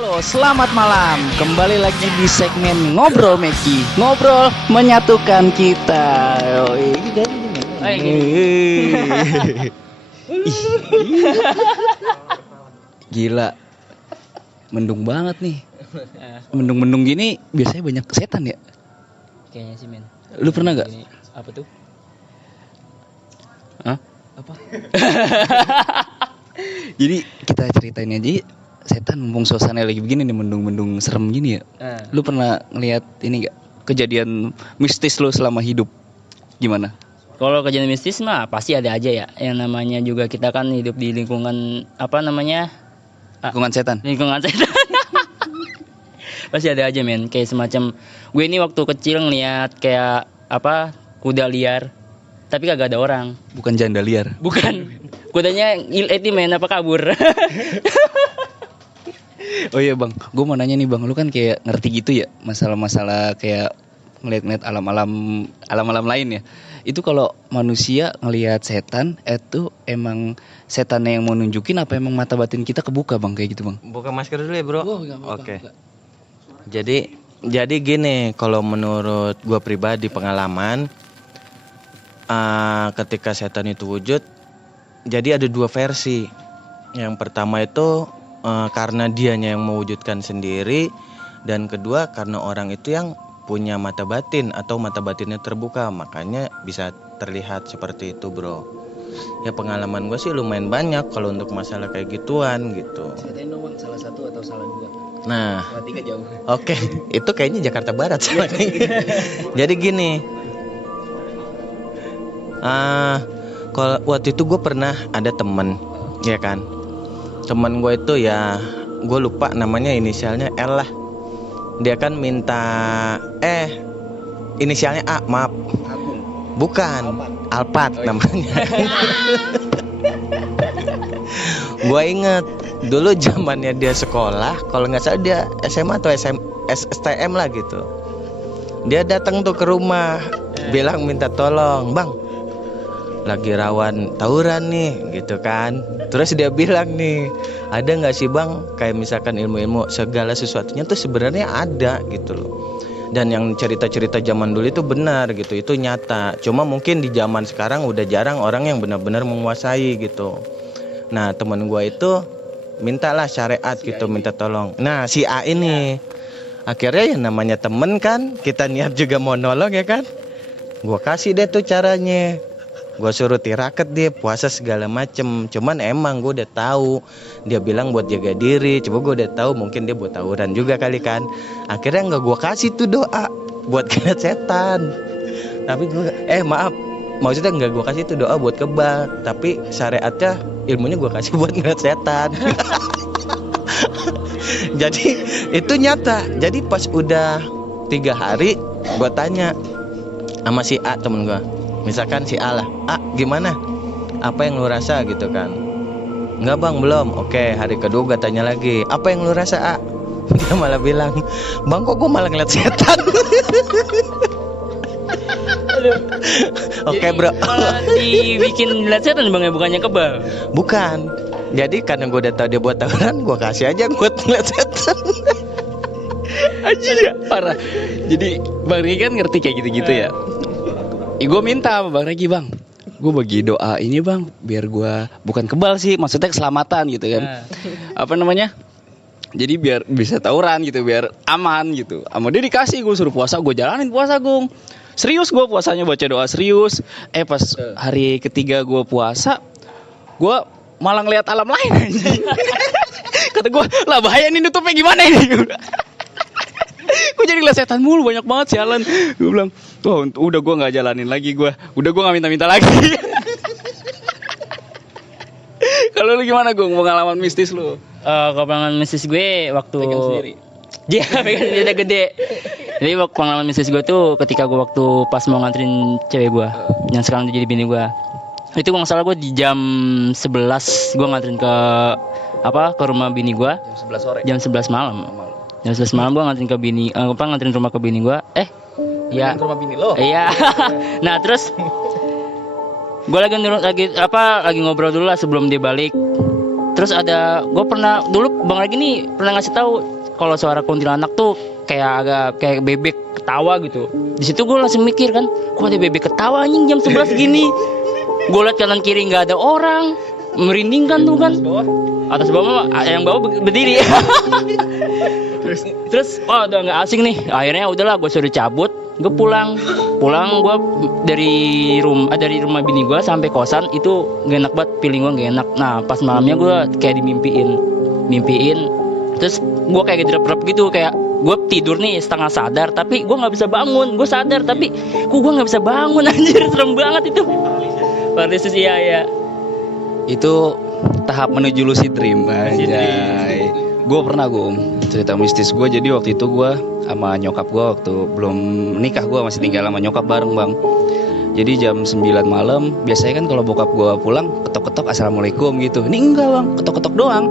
Halo, selamat malam. Kembali lagi di segmen Ngobrol Meki. Ngobrol menyatukan kita. Gila. Mendung banget nih. Mendung-mendung gini biasanya banyak setan ya? Kayaknya sih men. Lu pernah gak? Apa tuh? Hah? Apa? Jadi kita ceritain aja setan mumpung suasana lagi begini nih, mendung-mendung serem gini ya. Lu pernah ngeliat ini gak? Kejadian mistis lu selama hidup? Gimana? Kalau kejadian mistis mah pasti ada aja ya. Yang namanya juga kita kan hidup di lingkungan apa namanya? Lingkungan setan? Lingkungan setan. Pasti ada aja men. Kayak semacam gue ini waktu kecil ngeliat kayak apa? Kuda liar. Tapi kagak ada orang. Bukan janda liar? Bukan. Kudanya itu men apa kabur. Oh iya bang, gue mau nanya nih bang, lu kan kayak ngerti gitu ya masalah-masalah kayak ngeliat-ngeliat alam-alam lain ya. Itu kalau manusia ngelihat setan, itu emang setannya yang mau nunjukin apa emang mata batin kita kebuka bang kayak gitu bang? Buka masker dulu ya bro. Oh, enggak, Oke. enggak. Jadi gini, kalau menurut gue pribadi pengalaman, ketika setan itu wujud, jadi ada dua versi. Yang pertama itu karena dianya yang mewujudkan sendiri, dan kedua karena orang itu yang punya mata batin atau mata batinnya terbuka, makanya bisa terlihat seperti itu bro. Ya pengalaman gue sih lumayan banyak kalau untuk masalah kayak gituan gitu. Ceritain dong bang, salah satu atau salah dua? Nah, Salah tiga jauh. oke, itu kayaknya Jakarta Barat sama nih. Jadi gini, kalau waktu itu gue pernah ada temen, ya kan. Temen gue itu ya, gue lupa namanya, inisialnya L lah. Dia kan minta, inisialnya A, maaf. Agung. Bukan, Alpat namanya. Gue inget dulu zamannya dia sekolah, kalau nggak salah dia SMA atau STM lah gitu. Dia datang tuh ke rumah, bilang minta tolong, bang, lagi rawan tawuran nih, gitu kan. Terus dia bilang nih, ada nggak sih bang, kayak misalkan ilmu-ilmu segala sesuatunya tuh sebenarnya ada gitu loh. Dan yang cerita-cerita zaman dulu itu benar gitu, itu nyata. Cuma mungkin di zaman sekarang udah jarang orang yang benar-benar menguasai gitu. Nah teman gue itu mintalah syariat gitu, minta tolong. Nah si A ini akhirnya yang namanya temen kan, kita niat juga mau nolong ya kan. Gue kasih deh tuh caranya. Gue suruh tirakat dia, puasa segala macem. Cuman emang gue udah tahu dia bilang buat jaga diri. Coba gue udah tahu mungkin dia buat tawuran juga kali kan. Akhirnya nggak gue kasih tuh doa buat kena setan. Tapi gue maaf, maksudnya nggak gue kasih tuh doa buat kebal. Tapi syariatnya ilmunya gue kasih buat kena setan. Jadi itu nyata. Jadi pas udah 3 hari gue tanya sama si A temen gue. Misalkan si A lah, A gimana? Apa yang lu rasa gitu kan? Enggak bang, belum. Oke, hari kedua gue tanya lagi, apa yang lu rasa A? Dia malah bilang, bang kok gue malah ngeliat setan. Oke bro. Malah dibikin lihat setan bang ya, bukannya kebal. Bukan. Jadi karena gue udah tahu dia buat tawuran, gue kasih aja buat ngeliat setan. Anjir ya, parah. Jadi Bang Regi kan ngerti kayak gitu-gitu ya. Gue minta sama Bang Regi, bang, gue bagi doa ini bang, biar gue bukan kebal sih, maksudnya keselamatan gitu kan. Apa namanya? Jadi biar bisa tawuran gitu, biar aman gitu. Sama dia dikasih, gue suruh puasa, gue jalanin puasa gung. Serius gue puasanya, baca doa serius. Pas hari ketiga gue puasa, gue malah ngeliat alam lain anjing. Kata gue, lah bahaya nih nutupnya gimana ini? Gue jadi ngeliat setan mulu, banyak banget sialan. Gue bilang, wah udah gue gak jalanin lagi gue. Udah gue gak minta-minta lagi. Kalau lu gimana Gung, pengalaman mistis lu? Pengalaman mistis gue waktu Pegang sendiri. Dia pegang sendiri gede. Jadi pengalaman mistis gue tuh ketika gue waktu pas mau nganterin cewek gue yang sekarang jadi bini gue. Itu gue nggak salah, gue di jam 11 gue nganterin ke rumah bini gue. Jam 11 sore. Jam 11 malam. Jam 11 malam gue nganterin ke bini, nganterin rumah ke bini gue. Iya. Ke rumah bini lo. Iya. Nah terus gue lagi ngobrol dulu lah sebelum dia balik. Terus ada gue pernah dulu Bang Regi nih pernah ngasih tahu kalau suara kuntilanak tuh kayak agak kayak bebek ketawa gitu. Di situ gue langsung mikir kan, kok ada bebek ketawa anjing jam 11 gini. Gue liat kanan kiri nggak ada orang, merinding kan tuh kan. Atas bawah yang bawah berdiri. Terus oh udah nggak asing nih. Akhirnya udahlah gue suruh cabut. Gue pulang gue dari rumah bini gue sampai kosan itu gak enak banget, feeling gue gak enak. Nah pas malamnya gue kayak mimpiin terus gue kayak direp-rep gitu, kayak gue tidur nih setengah sadar tapi gue nggak bisa bangun. Gue sadar tapi kok gue nggak bisa bangun. Anjir serem banget itu. Paralisis iya. Itu tahap menuju lucid dream. Anjay. Gue pernah cerita mistis gue. Jadi waktu itu gue sama nyokap gue waktu belum nikah, gue masih tinggal sama nyokap bareng bang. Jadi jam 9 malam biasanya kan kalau bokap gue pulang ketok-ketok assalamualaikum gitu. Ini enggak bang, ketok-ketok doang.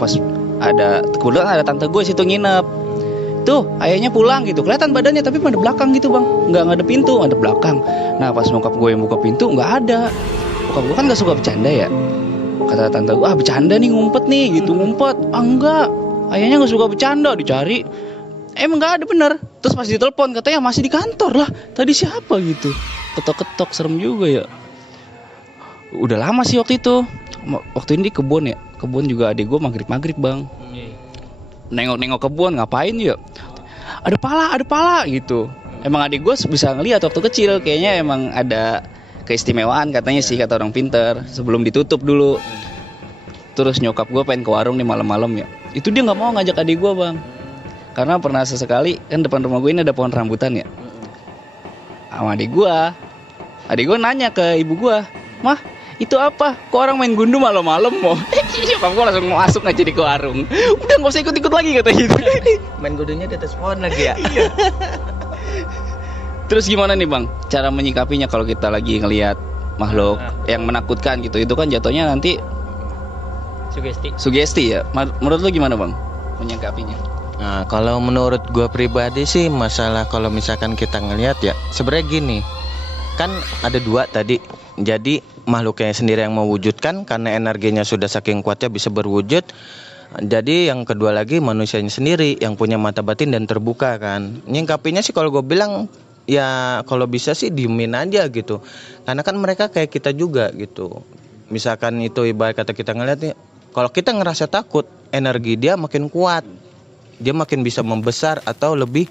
Pas kebetulan ada tante gue situ nginep. Tuh ayahnya pulang gitu, kelihatan badannya tapi pada belakang gitu bang, nggak ada pintu, ada belakang. Nah pas nyokap gue yang buka pintu nggak ada. Bokap gue kan nggak suka bercanda ya. Kata tante gue, bercanda nih ngumpet nih gitu, ngumpet. Enggak, ayahnya nggak suka bercanda, dicari. Emang nggak ada bener. Terus pas ditelepon katanya masih di kantor lah. Tadi siapa gitu? Ketok-ketok, serem juga ya. Udah lama sih waktu itu. Waktu ini di kebun ya. Kebun juga adik gue maghrib bang. Nengok kebun ngapain ya? Ada pala gitu. Emang adik gue bisa ngeliat waktu kecil. Kayaknya emang ada keistimewaan katanya sih, kata orang pinter, sebelum ditutup dulu. Terus nyokap gue pengen ke warung nih malam-malam ya. Itu dia nggak mau ngajak adik gue bang. Karena pernah sesekali kan depan rumah gue ini ada pohon rambutan ya. Sama adik gue nanya ke ibu gue, mah itu apa? Kok orang main gundu malam-malam mau? Nyokap gue langsung masuk aja di ke warung. Udah nggak usah ikut-ikut lagi kata gitu. Main gundunya di atas pohon lagi ya. Terus gimana nih bang, cara menyikapinya kalau kita lagi ngelihat makhluk yang menakutkan gitu? Itu kan jatuhnya nanti sugesti ya. Menurut lu gimana bang menyikapinya? Nah kalau menurut gue pribadi sih, masalah kalau misalkan kita ngelihat ya, sebenarnya gini, kan ada dua tadi. Jadi makhluknya sendiri yang mewujudkan karena energinya sudah saking kuatnya bisa berwujud. Jadi yang kedua lagi manusianya sendiri yang punya mata batin dan terbuka kan. Nyingkapinya sih kalau gue bilang ya kalau bisa sih diemin aja gitu. Karena kan mereka kayak kita juga gitu. Misalkan itu ibarat kata kita ngeliat nih, kalau kita ngerasa takut, energi dia makin kuat. Dia makin bisa membesar atau lebih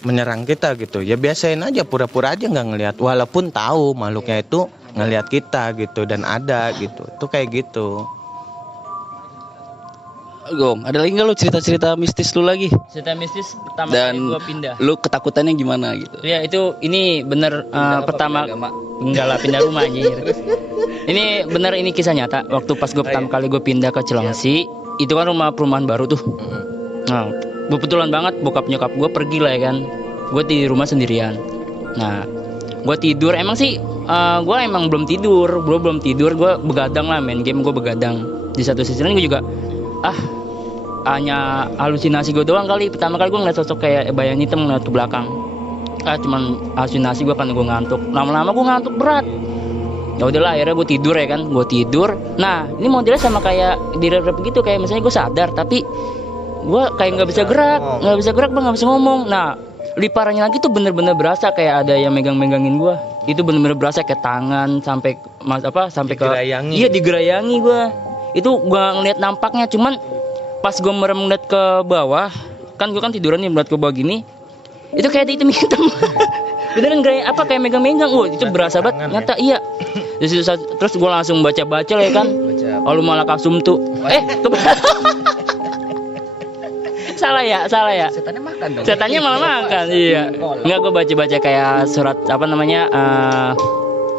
menyerang kita gitu. Ya biasain aja, pura-pura aja nggak ngelihat, walaupun tahu makhluknya itu ngelihat kita gitu dan ada gitu. Itu kayak gitu. Gong, ada lagi nggak lu cerita-cerita mistis lu lagi? Cerita mistis pertama Dan kali gue pindah. lu ketakutannya gimana gitu? Ya ini bener pertama enggak lah, pindah rumah anjir. Ini bener, ini kisah nyata. Waktu pas gue pertama kali gue pindah ke Cilengsi, itu kan rumah perumahan baru tuh. Nah kebetulan banget bokap nyokap gue pergi lah ya kan. Gue di rumah sendirian. Nah gue tidur, emang sih gue emang belum tidur. Gue begadang lah, main game gue begadang. Di satu sisi lain gue juga hanya halusinasi gue doang kali. Pertama kali gue ngeliat sosok kayak bayang hitam ngeliat ke belakang. Cuman halusinasi gue karena gue ngantuk. Lama-lama gue ngantuk berat. Ya udahlah akhirnya gue tidur ya kan. Gue tidur. Nah ini modelnya sama kayak direp-rep gitu. Kayak misalnya gue sadar tapi gue kayak nggak bisa gerak bang, nggak bisa ngomong. Nah lebih parahnya lagi tuh bener-bener berasa kayak ada yang megang-megangin gue. Itu bener-bener berasa kayak tangan sampai sampai ke digerayangi gue. Itu gue ngeliat nampaknya, cuman pas gue merem ngeliat ke bawah, kan gue kan tiduran nih ngeliat ke bawah gini, itu kayak ada hitam-hitam. Beneran kayak megang-megang. Itu berasa banget nyata ya? Iya. Terus gue langsung baca-baca lah ya kan. Lu malah kasum tuh. Salah ya. Setannya makan dong. Setannya malah makan. Iya. Enggak, gue baca-baca kayak surat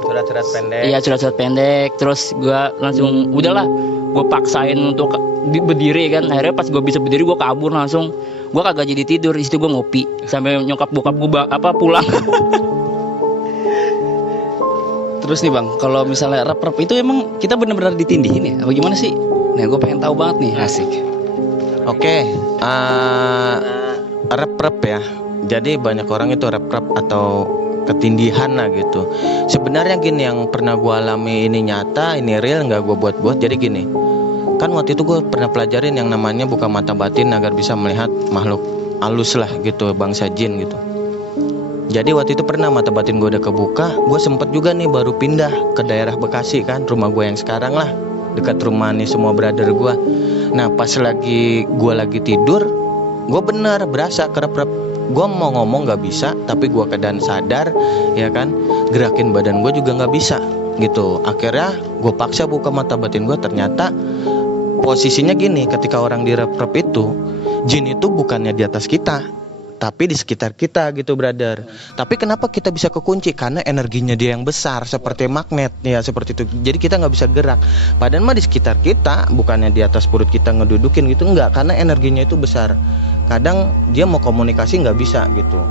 Surat-surat pendek. Iya, surat-surat pendek. Terus gue langsung udahlah, gue paksain untuk berdiri kan. Akhirnya pas gue bisa berdiri gue kabur langsung. Gue kagak jadi tidur, di situ gue ngopi sampai nyokap bokap gue pulang. Terus nih bang, kalau misalnya rep-rep itu emang kita benar-benar ditindihin ya? Apa gimana sih? Nah gue pengen tahu banget nih, asik. Oke, rep-rep ya. Jadi banyak orang itu rep-rep atau ketindihan lah gitu. Sebenarnya gini, yang pernah gue alami ini nyata, ini real, nggak gue buat-buat. Jadi gini, kan waktu itu gue pernah pelajarin yang namanya buka mata batin agar bisa melihat makhluk halus lah gitu, bangsa jin gitu. Jadi waktu itu pernah mata batin gue udah kebuka, gue sempet juga nih baru pindah ke daerah Bekasi kan, rumah gue yang sekarang lah, dekat rumah nih semua brother gue. Nah pas gue lagi tidur, gue bener berasa kerap-kerap. Gue mau ngomong gak bisa, tapi gue keadaan sadar, ya kan, gerakin badan gue juga gak bisa gitu. Akhirnya gue paksa buka mata batin gue, ternyata posisinya gini, ketika orang direp-rep itu, jin itu bukannya di atas kita, tapi di sekitar kita gitu brother. Tapi kenapa kita bisa kekunci? Karena energinya dia yang besar, seperti magnet ya, seperti itu. Jadi kita nggak bisa gerak. Padahal mah di sekitar kita, bukannya di atas perut kita ngedudukin gitu, enggak. Karena energinya itu besar. Kadang dia mau komunikasi nggak bisa gitu.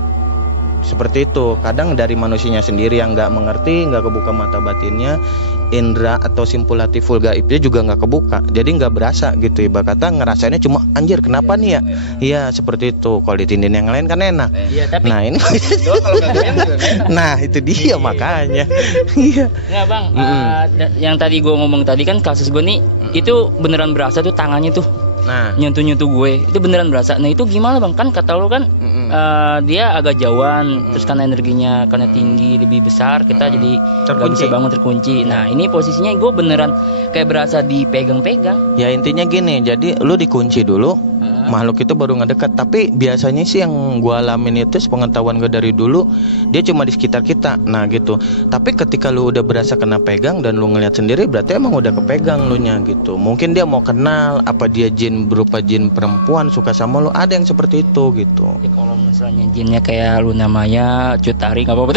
Seperti itu. Kadang dari manusianya sendiri yang nggak mengerti, nggak kebuka mata batinnya, indra atau simpulatif full gaibnya juga nggak kebuka, jadi nggak berasa gitu. Ibarat kata ngerasainnya cuma anjir kenapa nih ya. Iya seperti itu. Kalau ditindin yang lain kan enak. Iya, tapi Nah ini kalau nggak goyang juga kan? nah itu dia makanya. Iya. Nggak bang, yang tadi gue ngomong tadi kan kasus gue nih, itu beneran berasa tuh tangannya tuh Nah nyentuh gue, itu beneran berasa. Nah itu gimana bang? Kan kata lo kan dia agak jauhan, terus karena energinya karena tinggi lebih besar, kita jadi nggak bisa bangun, terkunci. Nah ini posisinya gue beneran kayak berasa dipegang-pegang. ya intinya gini, jadi lu dikunci dulu, makhluk itu baru ngedekat. Tapi biasanya sih yang gua alamin itu, sepengetahuan gue dari dulu, dia cuma di sekitar kita. Nah gitu. Tapi ketika lu udah berasa kena pegang dan lu ngeliat sendiri, berarti emang udah kepegang lu nya gitu. Mungkin dia mau kenal, apa dia jin berupa jin perempuan suka sama lu, ada yang seperti itu gitu. Ya, kalau misalnya jinnya kayak Luna Maya, Cutari, nggak apa-apa.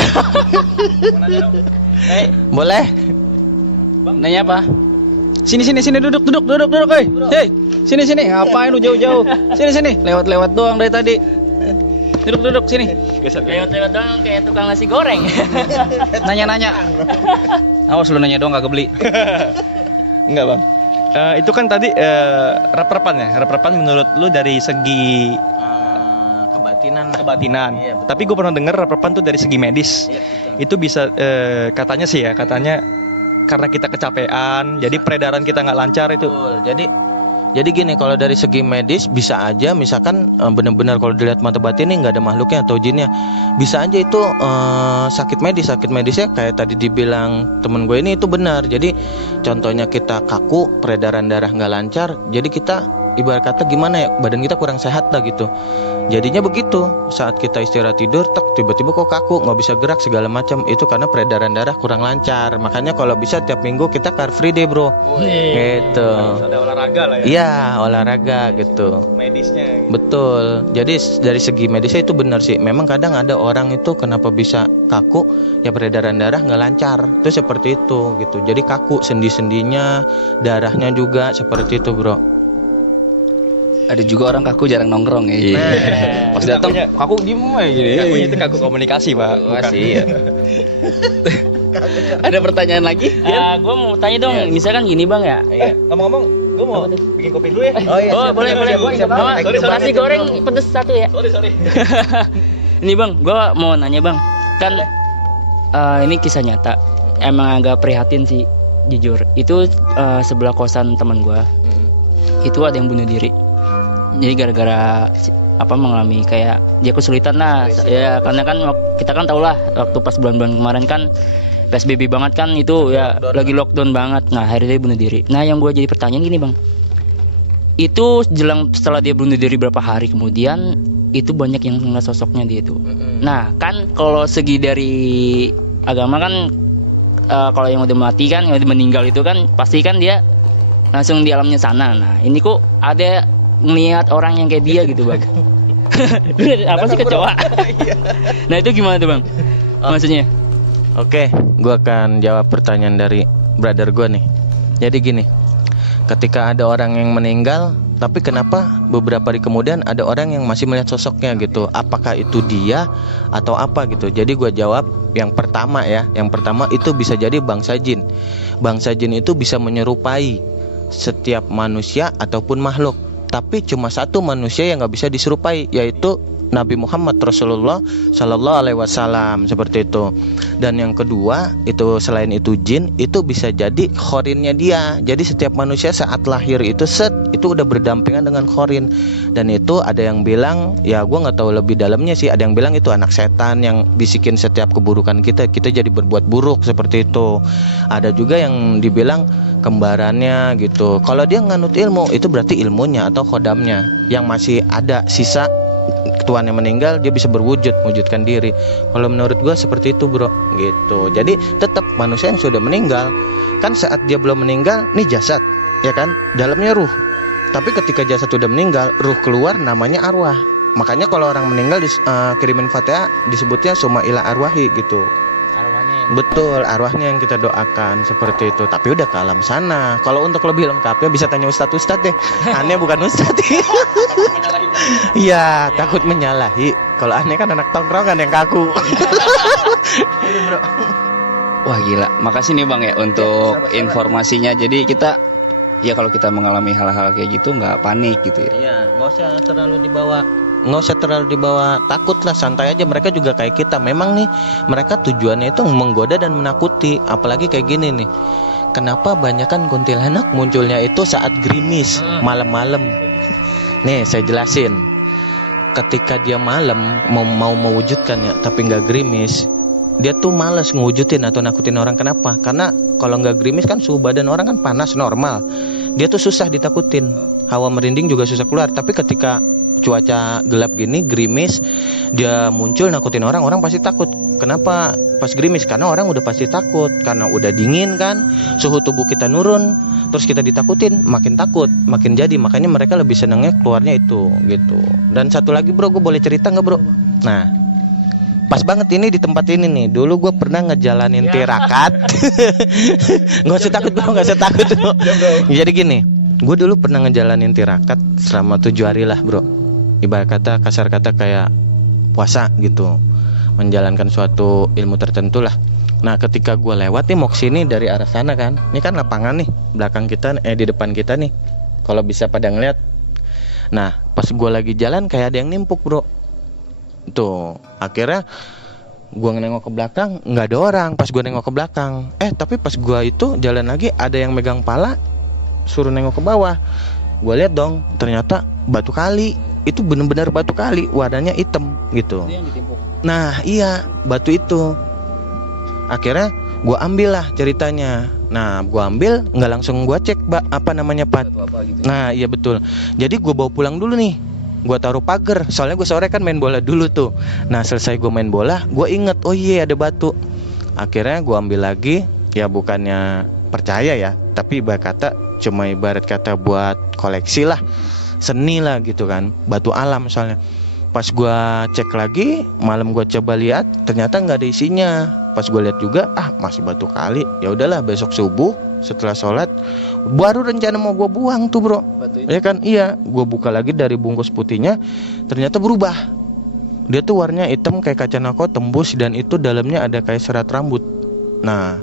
Boleh? Nanya apa? Sini duduk, hei. Hei, sini ngapain lu jauh-jauh? Sini lewat doang dari tadi. Duduk sini. Lewat-lewat doang kayak tukang nasi goreng. Nanya. Awas lu nanya doang kagak beli. Enggak bang. Itu kan tadi rep-repan ya. Rep-repan menurut lu dari segi kebatinan. Iya, betul. Tapi gue pernah denger rep-repan tuh dari segi medis. Iya, Itu bisa katanya sih ya, katanya karena kita kecapean, jadi peredaran kita nggak lancar itu. Betul. Jadi gini, kalau dari segi medis bisa aja, misalkan benar-benar kalau dilihat mata batin ini nggak ada makhluknya atau jinnya, bisa aja itu sakit medisnya kayak tadi dibilang temen gue ini, itu benar. Jadi contohnya kita kaku, peredaran darah nggak lancar, jadi kita ibarat kata gimana ya, badan kita kurang sehat lah gitu. Jadinya begitu, saat kita istirahat tidur, tiba-tiba kok kaku, nggak bisa gerak segala macam, itu karena peredaran darah kurang lancar. Makanya kalau bisa tiap minggu kita car free day bro. Gitu. Ada olahraga lah ya. Iya olahraga gitu. Medisnya. Betul. Jadi dari segi medisnya itu benar sih. Memang kadang ada orang itu kenapa bisa kaku, ya peredaran darah nggak lancar. Itu seperti itu gitu. Jadi kaku sendi-sendinya, darahnya juga seperti itu bro. Ada juga orang kaku jarang nongkrong ya. Iya. Pas datang kaku diem aja gini. Kakunya itu kaku komunikasi pak. Bukan. Iya. Ada pertanyaan lagi? Gue mau tanya dong, misalkan gini bang ya. Ngomong-ngomong, gue mau bikin kopi dulu ya. Oh boleh. Mama, nasi goreng pedes satu ya. Sorry. Ini bang, gue mau nanya bang, kan ini kisah nyata, emang agak prihatin sih jujur. Itu sebelah kosan teman gue, itu ada yang bunuh diri. Jadi gara-gara mengalami kayak dia kesulitan lah ya, karena kan kita kan tahu lah waktu pas bulan-bulan kemarin kan PSBB banget kan, itu ya lagi lockdown banget. Nah akhirnya dia bunuh diri. Nah yang gue jadi pertanyaan gini bang, itu setelah dia bunuh diri berapa hari kemudian, itu banyak yang ngeliat sosoknya dia itu. Nah kan kalau segi dari agama kan kalau yang udah mati kan, yang udah meninggal itu kan pasti kan dia langsung di alamnya sana. Nah ini kok ada ngelihat orang yang kayak dia gitu bang. Apa sih kecoa? Nah itu gimana tuh bang? Maksudnya? Oke, gue akan jawab pertanyaan dari brother gue nih. Jadi gini, ketika ada orang yang meninggal, tapi kenapa beberapa hari kemudian ada orang yang masih melihat sosoknya gitu? Apakah itu dia atau apa gitu? Jadi gue jawab yang pertama ya. Yang pertama itu bisa jadi bangsa jin. Bangsa jin itu bisa menyerupai setiap manusia ataupun makhluk. Tapi cuma satu manusia yang nggak bisa diserupai, yaitu Nabi Muhammad Rasulullah Sallallahu Alaihi Wasallam, seperti itu. Dan yang kedua itu selain itu jin, itu bisa jadi khorinnya dia. Jadi setiap manusia saat lahir itu itu udah berdampingan dengan khorin. Dan itu ada yang bilang, ya gue nggak tahu lebih dalamnya sih. Ada yang bilang itu anak setan yang bisikin setiap keburukan kita jadi berbuat buruk, seperti itu. Ada juga yang dibilang kembarannya gitu. Kalau dia nganut ilmu, itu berarti ilmunya atau khodamnya yang masih ada sisa. Tuannya meninggal, dia bisa mewujudkan diri. Kalau menurut gua seperti itu, bro, gitu. Jadi tetap manusia yang sudah meninggal, kan saat dia belum meninggal, nih jasad, ya kan, dalamnya ruh. Tapi ketika jasad sudah meninggal, ruh keluar, namanya arwah. Makanya kalau orang meninggal kirimin Fatihah disebutnya summa ila arwahi gitu. Betul, arwahnya yang kita doakan, seperti itu. Tapi udah ke alam sana. Kalau untuk lebih lengkapnya bisa tanya Ustadz deh. Aneh bukan Ustadz. Iya, takut menyalahi. Kalau aneh kan anak tongkrongan yang kaku. Wah gila, makasih nih Bang ya untuk informasinya. Jadi kita, ya kalau kita mengalami hal-hal kayak gitu nggak panik gitu ya. Iya, nggak usah terlalu dibawa takut lah, santai aja. Mereka juga kayak kita. Memang nih mereka tujuannya itu menggoda dan menakuti. Apalagi kayak gini nih, kenapa banyakan kuntilanak munculnya itu saat gerimis malam-malam. Nih saya jelasin. Ketika dia malam mau mewujudkan ya, tapi nggak gerimis, dia tuh malas ngewujudin atau nakutin orang. Kenapa? Karena kalau nggak gerimis kan suhu badan orang kan panas normal. Dia tuh susah ditakutin. Hawa merinding juga susah keluar. Tapi ketika cuaca gelap gini, gerimis, dia muncul nakutin orang pasti takut. Kenapa pas gerimis? Karena orang udah pasti takut. Karena udah dingin kan, suhu tubuh kita nurun, terus kita ditakutin, makin takut, makin jadi. Makanya mereka lebih senengnya keluarnya itu gitu. Dan satu lagi bro, gue boleh cerita nggak bro? Nah, pas banget ini di tempat ini nih. Dulu gue pernah ngejalanin tirakat. Nggak usah takut bro, nggak usah takut bro. Jadi gini, gue dulu pernah ngejalanin tirakat selama 7 hari lah bro. Ibarat kata, kasar kata kayak puasa gitu, menjalankan suatu ilmu tertentu lah. Nah ketika gue lewat nih mau kesini dari arah sana kan, ini kan lapangan nih belakang kita, di depan kita nih, kalau bisa pada ngeliat. Nah pas gue lagi jalan kayak ada yang nimpuk bro. Tuh akhirnya gue nengok ke belakang, nggak ada orang. Pas gue nengok ke belakang, tapi pas gue itu jalan lagi ada yang megang pala, suruh nengok ke bawah. Gue lihat dong, ternyata batu kali. Itu bener-bener batu kali, warnanya hitam gitu. Nah iya, batu itu. Akhirnya gue ambil lah ceritanya. Nah gue ambil, nggak langsung gue cek apa namanya Pat. Nah iya betul. Jadi gue bawa pulang dulu nih. Gue taruh pagar, soalnya gue sore kan main bola dulu tuh. Nah selesai gue main bola, gue inget, oh iya ada batu. Akhirnya gue ambil lagi. Ya bukannya percaya ya, tapi cuma ibarat kata buat koleksi lah, seni lah gitu kan, batu alam soalnya. Pas gue cek lagi malam, gue coba lihat, ternyata nggak ada isinya. Pas gue lihat juga, masih batu kali. Ya udahlah, besok subuh setelah sholat baru rencana mau gue buang tuh bro. Ya kan, iya. Gue buka lagi dari bungkus putihnya, ternyata berubah. Dia tuh warnanya hitam kayak kaca nako tembus, dan itu dalamnya ada kayak serat rambut. Nah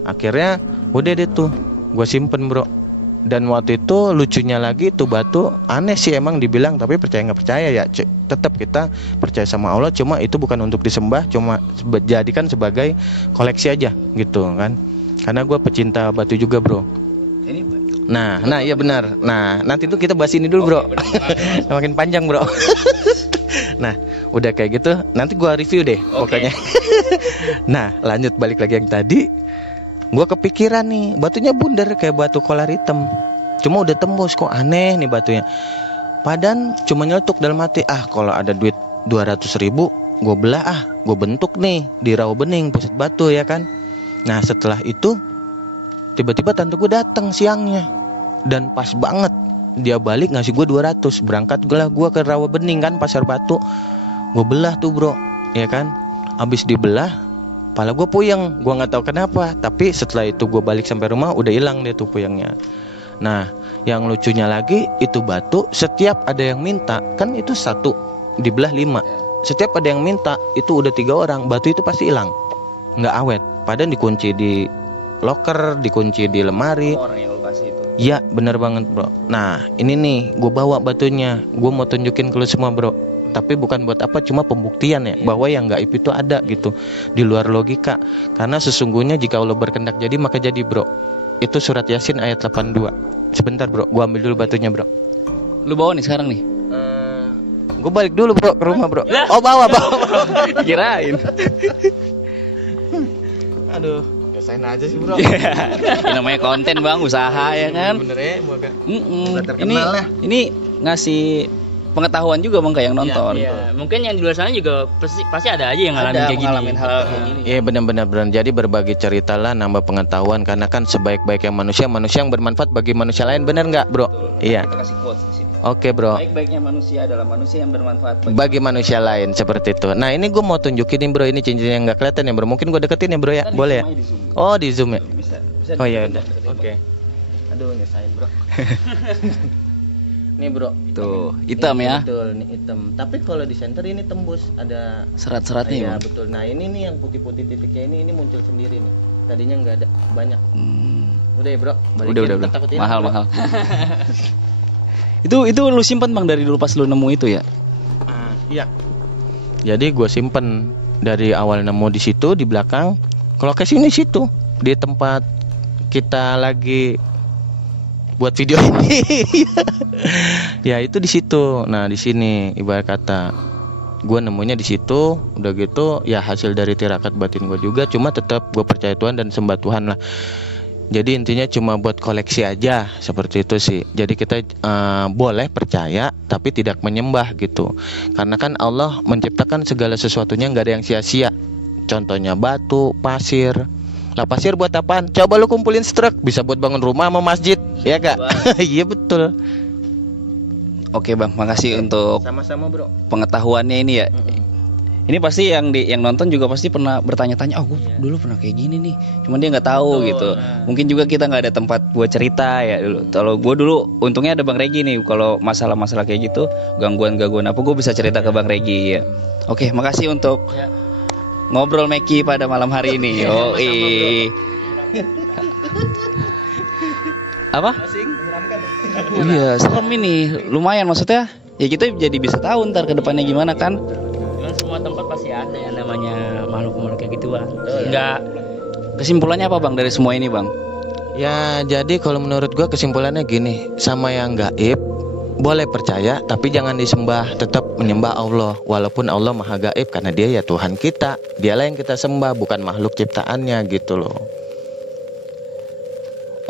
akhirnya udah deh tuh gue simpen bro. Dan waktu itu lucunya lagi, tuh batu aneh sih emang dibilang, tapi percaya nggak percaya ya, tetap kita percaya sama Allah. Cuma itu bukan untuk disembah, cuma jadikan sebagai koleksi aja gitu kan. Karena gue pecinta batu juga bro. Nah iya benar. Nah nanti tuh kita bahas ini dulu bro. Makin panjang bro. Nah udah kayak gitu, nanti gue review deh pokoknya. Nah lanjut balik lagi yang tadi. Gue kepikiran nih, batunya bundar kayak batu kolar hitam. Cuma udah tembus, kok aneh nih batunya. Padahal cuma nyeletuk dalam hati, kalau ada duit 200.000 gue belah, gue bentuk nih di rawa bening pusat batu ya kan. Nah setelah itu tiba-tiba tante gue datang siangnya, dan pas banget dia balik ngasih gue 200. Berangkat gue ke rawa bening kan, pasar batu. Gue belah tuh bro, ya kan. Abis dibelah, kepala gue puyeng, gue nggak tahu kenapa. Tapi setelah itu gue balik sampai rumah, udah hilang deh tuh puyengnya. Nah yang lucunya lagi, itu batu setiap ada yang minta, kan itu 1 dibelah 5. Setiap ada yang minta, itu udah 3 orang, batu itu pasti hilang, nggak awet. Padahal dikunci di loker, dikunci di lemari. Iya bener banget bro. Nah ini nih gue bawa batunya, gue mau tunjukin ke lu semua bro. tapi bukan buat apa, cuma pembuktian ya bahwa yang gaib itu ada gitu di luar logika. Karena sesungguhnya jika Allah berkehendak jadi maka jadi, bro. Itu surat Yasin ayat 82. Sebentar, bro, gua ambil dulu batunya, bro. Lu bawa nih sekarang nih. Gue balik dulu, bro, ke rumah, bro. Oh, bawa. Kirain. Aduh, biasain aja sih, bro. Ini namanya konten bang, usaha ya kan. Bener ya, moga. Ini terkenal ya. ini ngasih pengetahuan juga bang ke yang nonton. Iya, mungkin yang di luar sana juga pasti ada aja yang ngalamin kayak gini. ngalamin hal kayak gini. Iya, benar-benar. Jadi berbagi cerita lah, nambah pengetahuan. Karena kan sebaik-baiknya manusia yang bermanfaat bagi manusia lain, bener nggak, bro? Iya. Kita kasih quotes di sini. Oke, bro. Baik-baiknya manusia adalah manusia yang bermanfaat Bagi manusia lain seperti itu. Nah, ini gue mau tunjukin nih, bro. Ini cincin yang nggak kelihatan ya, bro. Mungkin gue deketin ya, bro ya. Boleh ya? Oh, di zoom ya. Bisa Oh iya, udah. Oke. Aduh, nyesain, bro. Nih, bro. Tuh, hitam Ini ya. Betul, nih hitam. Tapi kalau di center ini tembus ada Serat-seratnya Iya, bang. betul. Nah, ini nih yang putih-putih titiknya ini muncul sendiri nih. Tadinya nggak ada, banyak. Udah ya, bro. Udah. Takut hilang, bro. Mahal. Itu lu simpan bang dari dulu pas lu nemu itu ya? Iya. Jadi gue simpen dari awal nemu di situ di belakang. Kalau ke sini situ di tempat kita lagi buat video ini. Ya itu di situ. Nah di sini ibarat kata gue nemunya di situ. Udah gitu ya hasil dari tirakat batin gue juga. Cuma tetap gue percaya Tuhan dan sembah Tuhan lah. Jadi intinya cuma buat koleksi aja seperti itu sih. Jadi kita boleh percaya tapi tidak menyembah gitu. Karena kan Allah menciptakan segala sesuatunya, nggak ada yang sia-sia. Contohnya batu, pasir. Lah pasir buat apaan? Coba lu kumpulin struk, bisa buat bangun rumah sama masjid, ya kak? Iya betul. Oke bang, makasih untuk Sama-sama, bro. pengetahuannya ini ya. Ini pasti yang nonton juga pasti pernah bertanya-tanya, oh gue dulu pernah kayak gini nih, cuman dia nggak tahu gitu. Mungkin juga kita nggak ada tempat buat cerita ya dulu. Kalau gue dulu untungnya ada Bang Regi nih, kalau masalah-masalah kayak gitu, gangguan-gangguan apa gue bisa cerita ke Bang Regi ya. Oke, makasih untuk ngobrol Meki pada malam hari ini. Oh apa? Iya, serem ini, lumayan maksudnya. Ya kita jadi bisa tahu ntar ke depannya gimana kan. Cuman semua tempat pasti ada yang namanya makhluk-makhluk kayak gituan. Enggak. Kesimpulannya apa bang dari semua ini bang? Ya jadi kalau menurut gua kesimpulannya gini, sama yang gaib boleh percaya tapi jangan disembah, tetap menyembah Allah. Walaupun Allah maha gaib karena dia ya Tuhan kita, dialah yang kita sembah, bukan makhluk ciptaannya gitu loh.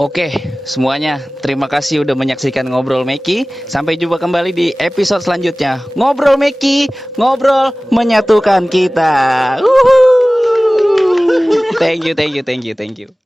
Oke, semuanya terima kasih udah menyaksikan Ngobrol Meki. Sampai jumpa kembali di episode selanjutnya. Ngobrol Meki, ngobrol menyatukan kita. Thank you.